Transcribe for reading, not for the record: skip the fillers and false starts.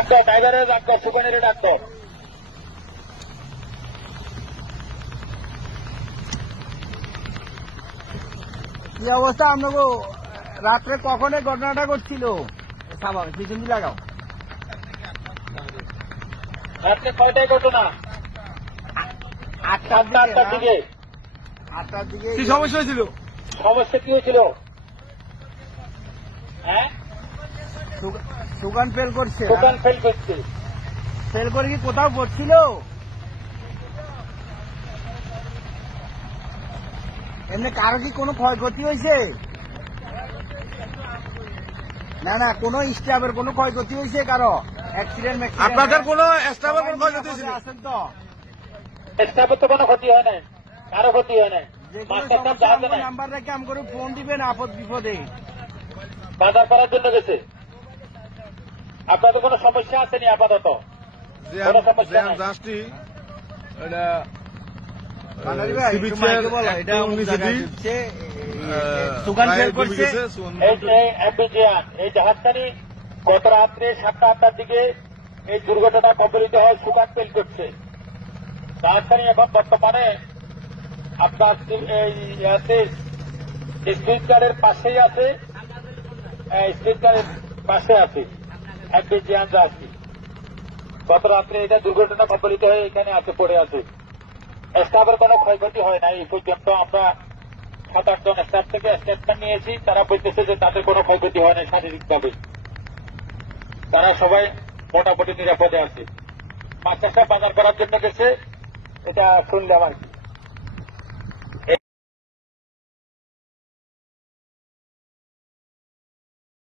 Doctor ড্রাইভারের doctor সুখানের doctor কি অবস্থা আপনাকে রাত্রে কখন এই ঘটনাটা ঘটছিল? পিছন দিয়ে লাগাও। রাত্রে কয়টায় ঘটনা? 8টার দিকে। 8টার দিকে কি সমস্যা হয়েছিল? সমস্যা কি হয়েছিল? হ্যাঁ, সুগান ফেল করছে। সুখান ফেল করছে। ফেল করে কি কোথাও পড়ছিল? এমনি কারো কি কোনো ক্ষয়ক্ষতি হয়েছে? না না, কোন স্টাফের কোনো ক্ষয়ক্ষতি হয়েছে কারো? অ্যাক্সিডেন্ট? আপনাদের কোনো স্টাফের কোনো ক্ষয়ক্ষতি হয়েছিল? আছেন তো? স্টাফের তো কোনো ক্ষতি হয় নাই, কারো ক্ষতি হয় নাই। নাম্বার রেখে আম করে ফোন দিবেন আপদ বিপদে। বাজার করার জন্য গেছে। আপনাদের কোনো সমস্যা আসেনি আপাতত? কোনো সমস্যা নাই। এই জাহাজখানি গত রাত্রে 7টা 8টার দিকে এই দুর্ঘটনা কবলিত হয়, সুগান ফেল করছে। জাহাজখানি এখন বর্তমানে আপনার স্পিকারের পাশেই আছে, স্পিকারের পাশে আছে অ্যাম্বিজিয়ান জাহাজটি। গত রাত্রে এটা দুর্ঘটনা কবলিত হয়ে এখানে আছে, পড়ে আছে। স্টাফের কোনো ক্ষয়ক্ষতি হয় না এই পর্যন্ত। আমরা 7-8 জন স্টাফ থেকে স্টেটমেন্ট নিয়েছি, তারা বলতেছে যে তাদের কোনো ক্ষয়ক্ষতি হয় না শারীরিকভাবে, তারা সবাই মোটামুটি নিরাপদে আছে। মাছ চাষা বাজার করার জন্য গেছে, এটা শুনলাম আর কি।